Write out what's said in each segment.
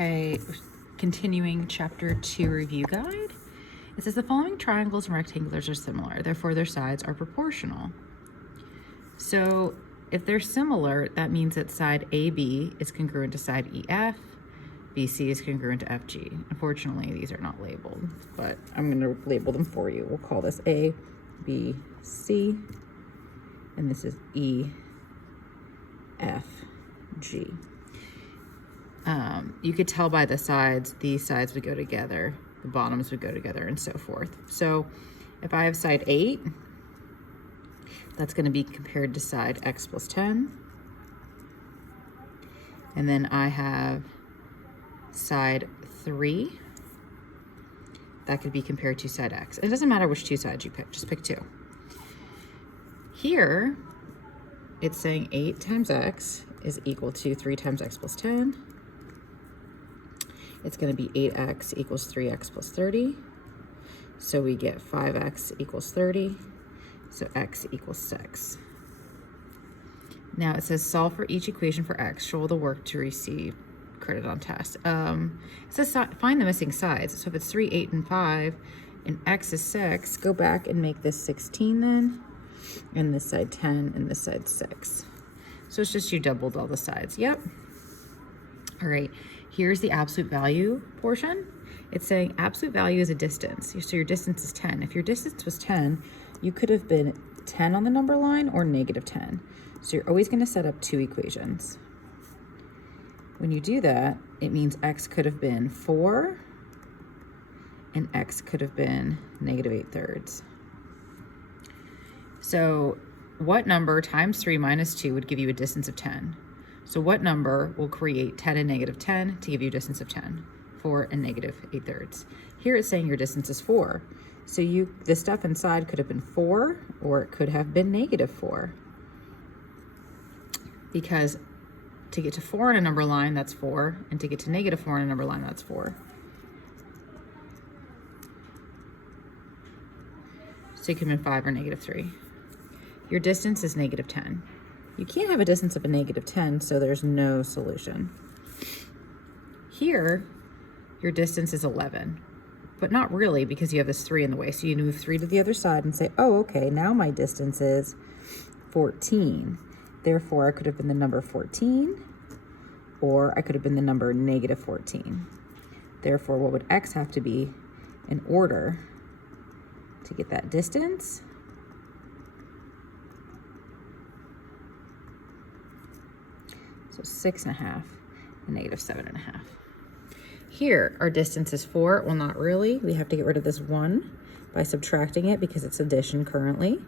Okay, continuing chapter 2 review guide. It says the following triangles and rectangles are similar, therefore their sides are proportional. So if they're similar, that means that side AB is congruent to side EF, BC is congruent to FG. Unfortunately, these are not labeled, but I'm going to label them for you. We'll call this A, B, C, and this is E, F, G. You could tell by the sides, these sides would go together, the bottoms would go together, and so forth. So if I have side 8, that's going to be compared to side x plus 10. And then I have side 3. That could be compared to side x. It doesn't matter which two sides you pick, just pick 2. Here, it's saying 8 times x is equal to 3 times x plus 10. It's going to be 8x equals 3x plus 30. So we get 5x equals 30. So x equals 6. Now it says solve for each equation for x. Show the work to receive credit on test. It says find the missing sides. So if it's 3, 8, and 5, and x is 6, go back and make this 16 then. And this side 10, and this side 6. So it's just you doubled all the sides. Yep. All right, here's the absolute value portion. It's saying absolute value is a distance. So your distance is 10. If your distance was 10, you could have been 10 on the number line or negative 10. So you're always going to set up 2 equations. When you do that, it means x could have been 4 and x could have been negative 8/3. So what number times 3 minus 2 would give you a distance of 10? So what number will create 10 and negative 10 to give you a distance of 10? 4 and negative 8/3. Here it's saying your distance is 4. So the stuff inside could have been 4 or it could have been negative 4. Because to get to 4 in a number line, that's 4. And to get to negative 4 in a number line, that's 4. So it could have been 5 or negative 3. Your distance is negative 10. You can't have a distance of a negative 10, so there's no solution. Here, your distance is 11, but not really because you have this 3 in the way. So you move 3 to the other side and say, oh, okay, now my distance is 14. Therefore, I could have been the number 14, or I could have been the number negative 14. Therefore, what would x have to be in order to get that distance? So 6.5 and negative 7.5. Here, our distance is 4. Well, not really. We have to get rid of this 1 by subtracting it because it's addition currently.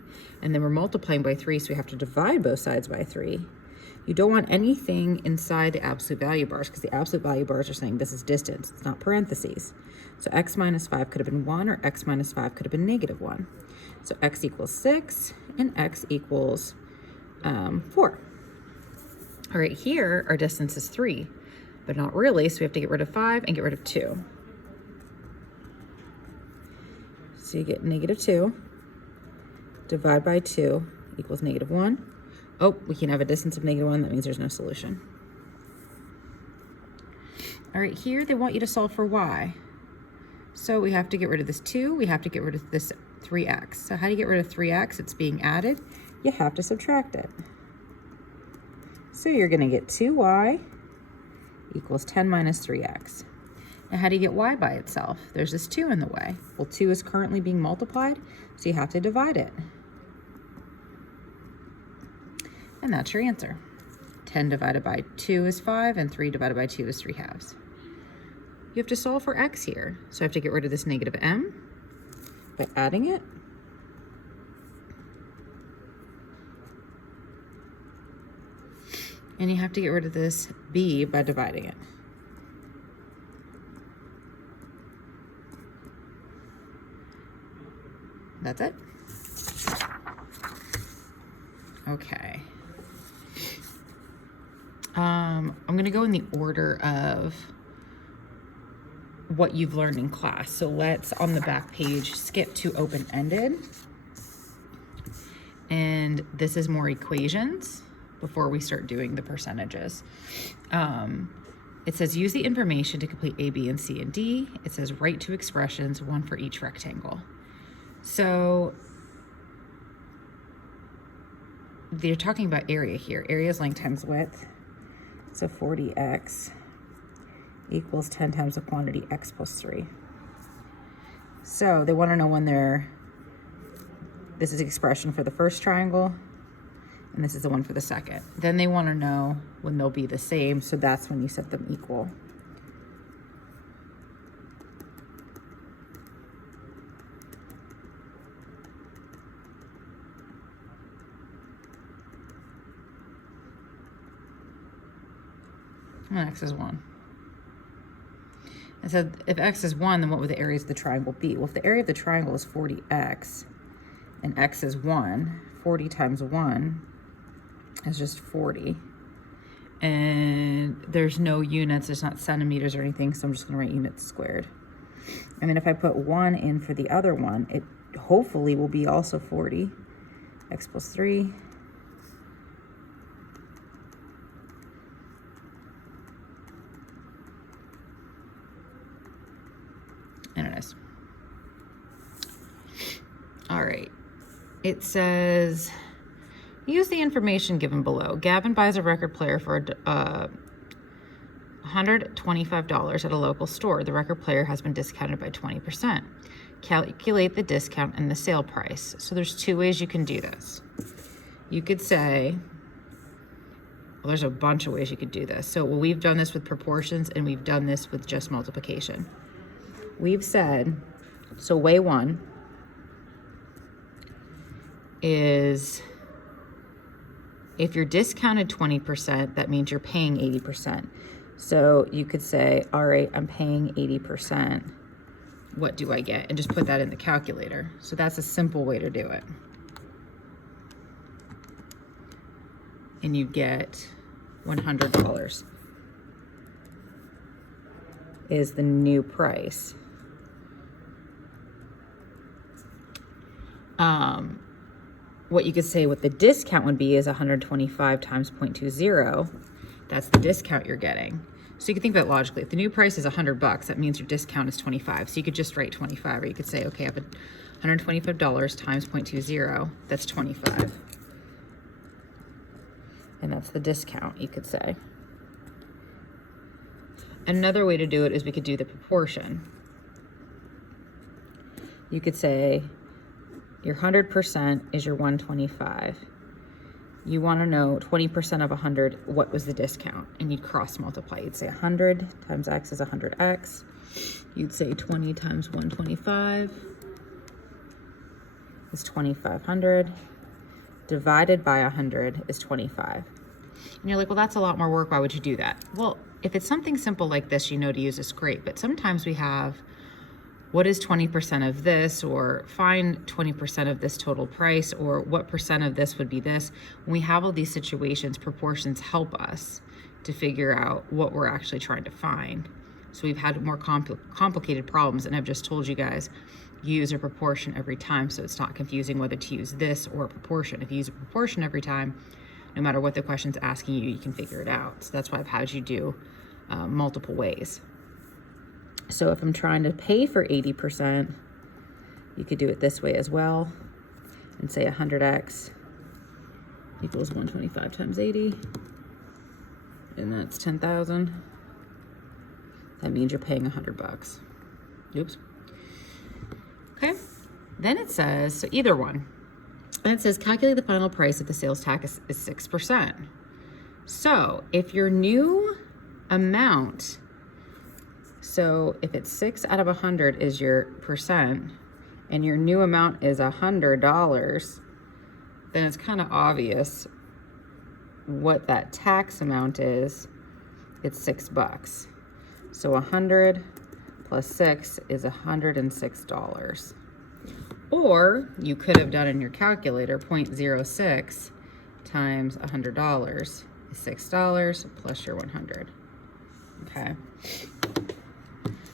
And then we're multiplying by 3, so we have to divide both sides by 3. You don't want anything inside the absolute value bars because the absolute value bars are saying this is distance. It's not parentheses. So x minus 5 could have been 1 or x minus 5 could have been negative 1. So x equals 6 and x equals 4. All right, here our distance is 3, but not really, so we have to get rid of 5 and get rid of 2. So you get negative 2, divide by 2 equals negative 1. Oh, we can have a distance of negative 1, that means there's no solution. All right, here they want you to solve for y. So we have to get rid of this 2, we have to get rid of this 3x. So how do you get rid of 3x? It's being added. You have to subtract it. So you're going to get 2y equals 10 minus 3x. Now how do you get y by itself? There's this 2 in the way. Well, 2 is currently being multiplied, so you have to divide it. And that's your answer. 10 divided by 2 is 5, and 3 divided by 2 is 3/2. You have to solve for x here. So I have to get rid of this negative m by adding it. And you have to get rid of this b by dividing it. That's it. Okay. I'm going to go in the order of what you've learned in class. So let's, on the back page, skip to open-ended. And this is more equations before we start doing the percentages. it says use the information to complete A, B, and C, and D. It says write two expressions, one for each rectangle. So they're talking about area here. Area is length times width. So 40x equals 10 times the quantity x plus 3. So they want to know when this is the expression for the first triangle, and this is the one for the second. Then they want to know when they'll be the same, so that's when you set them equal. And x is 1. It said if x is 1, then what would the areas of the triangle be? Well, if the area of the triangle is 40x and x is 1, 40 times 1 is just 40. And there's no units, there's not centimeters or anything, so I'm just going to write units squared. And then if I put 1 in for the other one, it hopefully will be also 40. X plus 3. And it is. All right. It says, use the information given below. Gavin buys a record player for $125 at a local store. The record player has been discounted by 20%. Calculate the discount and the sale price. So there's two ways you can do this. You could say, well, there's a bunch of ways you could do this. So we've done this with proportions and we've done this with just multiplication. We've said, so way one is if you're discounted 20%, that means you're paying 80%. So you could say, all right, I'm paying 80%. What do I get? And just put that in the calculator. So that's a simple way to do it. And you get $100 is the new price. What you could say what the discount would be is 125 times 0.20. That's the discount you're getting. So you can think about it logically. If the new price is $100, that means your discount is 25. So you could just write 25, or you could say, okay, I have $125 times 0.20. That's 25. And that's the discount, you could say. Another way to do it is we could do the proportion. You could say your 100% is your 125. You want to know 20% of 100, what was the discount? And you'd cross multiply. You'd say 100 times x is 100x. You'd say 20 times 125 is 2,500. Divided by 100 is 25. And you're like, well, that's a lot more work. Why would you do that? Well, if it's something simple like this, you know to use this, great. But sometimes we have, what is 20% of this, or find 20% of this total price, or what percent of this would be this. When we have all these situations, proportions help us to figure out what we're actually trying to find. So we've had more complicated problems, and I've just told you guys, use a proportion every time so it's not confusing whether to use this or a proportion. If you use a proportion every time, no matter what the question's asking you, you can figure it out. So that's why I've had you do multiple ways. So if I'm trying to pay for 80%, you could do it this way as well and say 100x equals 125 times 80, and that's 10,000. That means you're paying $100. Oops. Okay. Then it says, so either one. Then it says calculate the final price if the sales tax is 6%. So if your new amount, so if it's 6 out of 100 is your percent, and your new amount is $100, then it's kind of obvious what that tax amount is. It's $6. So 100 plus 6 is $106. Or you could have done in your calculator 0.06 times $100 is $6 plus your 100. Okay.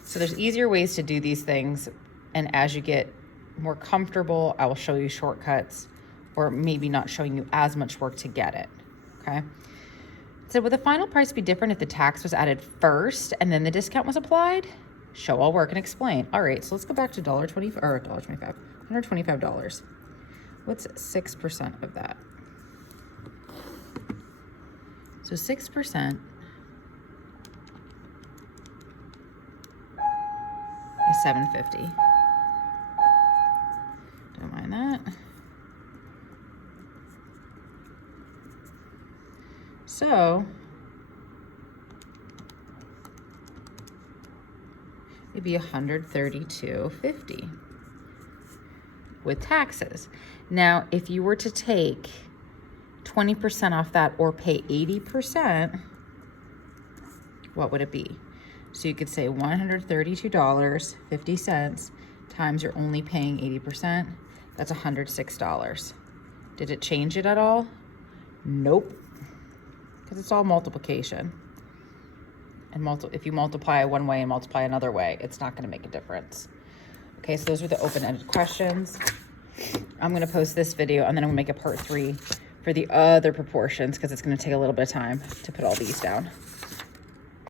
So there's easier ways to do these things, and as you get more comfortable, I will show you shortcuts, or maybe not showing you as much work to get it. Okay. So would the final price be different if the tax was added first and then the discount was applied? Show all work and explain. All right, so let's go back to $1.25 or $1.25, $125. What's 6% of that? So 6% is $7.50. Don't mind that. So it'd be $132.50 with taxes. Now, if you were to take 20% off that or pay 80%, what would it be? So you could say $132.50 times you're only paying 80%. That's $106. Did it change it at all? Nope. Because it's all multiplication. And if you multiply one way and multiply another way, it's not going to make a difference. Okay, so those are the open-ended questions. I'm going to post this video and then I'm going to make a part 3 for the other proportions because it's going to take a little bit of time to put all these down.